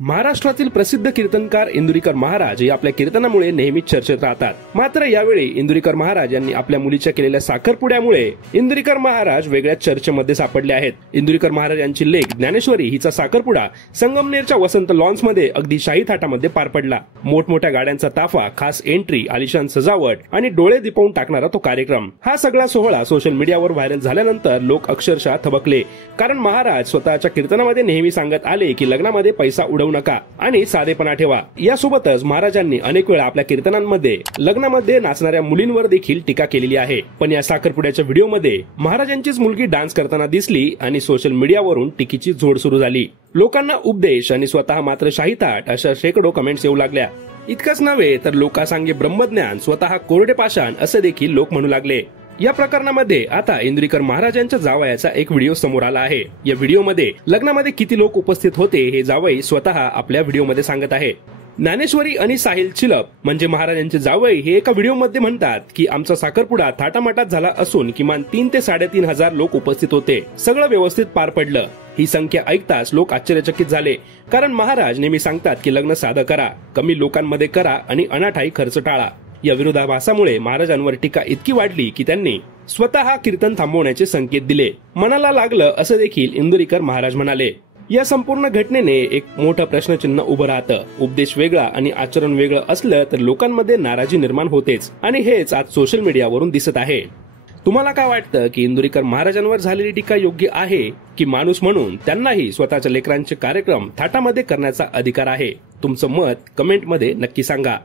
महाराष्ट्रातील प्रसिद्ध कीर्तनकार इंदुरीकर महाराज हे आपल्या कीर्तनामुळे नेहमीच चर्चेत राहतात. मात्र यावेळी इंदुरीकर महाराज यांनी आपल्या मुलीच्या केलेल्या साखरपुड्यामुळे इंदुरीकर महाराज वेगळ्या चर्चेमध्ये सापडले आहेत. इंदुरीकर महाराज यांची लेक ज्ञानेश्वरी हिचा साखरपुडा संगमनेरच्या वसंत लॉन्स मध्ये अगदी शाही थाटामध्ये पार पडला. मोठमोठ्या गाड्यांचा ताफा, खास एंट्री, आलिशान सजावट आणि डोळे दिपवून टाकणारा तो कार्यक्रम. हा सगळा सोहळा सोशल मीडियावर व्हायरल झाल्यानंतर लोक अक्षरशः थबकले. कारण महाराज स्वतःच्या कीर्तनामध्ये नेहमी सांगत आले की लग्नामध्ये पैसा उडवू नका आणि साधेपणा ठेवा. यासोबतच महाराजांनी अनेक वेळा आपल्या कीर्तनांमध्ये लग्नामध्ये नाचणाऱ्या मुलींवर देखील टीका केलेली आहे. पण या साखरपुड्याच्या व्हिडिओमध्ये महाराजांचीच मुलगी डान्स करताना दिसली आणि सोशल मीडियावरून टीकेची झोड सुरू झाली. लोकांना उपदेश आणि स्वतः मात्र शाही थाट अशा शेकडो कमेंट्स येऊ लागल्या. इतकंच नव्हे तर लोकांसांगे ब्रह्मज्ञान, स्वतः कोरडे पाषाण असे देखील लोक म्हणू लागले. या प्रकरणामध्ये आता इंदुरीकर महाराजांच्या जावयाचा एक व्हिडिओ समोर आला आहे. या व्हिडिओमध्ये लग्नामध्ये किती लोक उपस्थित होते हे जावई स्वतः आपल्या व्हिडिओमध्ये सांगत आहे. ज्ञानेश्वरी आणि साहिल चिलप म्हणजे महाराजांचे जावई हे एका व्हिडिओमध्ये म्हणतात की आमचा साखरपुडा थाटामाटात झाला असून किमान 3 ते 3.5 हजार लोक उपस्थित होते. सगळं व्यवस्थित पार पडलं. ही संख्या ऐकताच लोक आश्चर्यचकित झाले. कारण महाराज नेहमी सांगतात की लग्न साधं करा, कमी लोकांमध्ये करा आणि अनाठाई खर्च टाळा. या विरोधाभासामुळे महाराजांवर टीका इतकी वाढली की त्यांनी स्वतः कीर्तन थांबवण्याचे संकेत दिले. मनाला लागलं असं देखील इंदुरीकर महाराज म्हणाले. या संपूर्ण घटनेने एक मोठं प्रश्नचिन्ह उभं राहतं. उपदेश वेगळा आणि आचरण वेगळं असलं तर लोकांमध्ये नाराजी निर्माण होतेच आणि हेच आज सोशल मीडियावरून दिसत आहे. तुम्हाला काय वाटतं की इंदुरीकर महाराजांवर झालेली टीका योग्य आहे की माणूस म्हणून त्यांनाही स्वतःच्या लेकरांचे कार्यक्रम थाटामध्ये करण्याचा अधिकार आहे? तुमचं मत कमेंटमध्ये नक्की सांगा.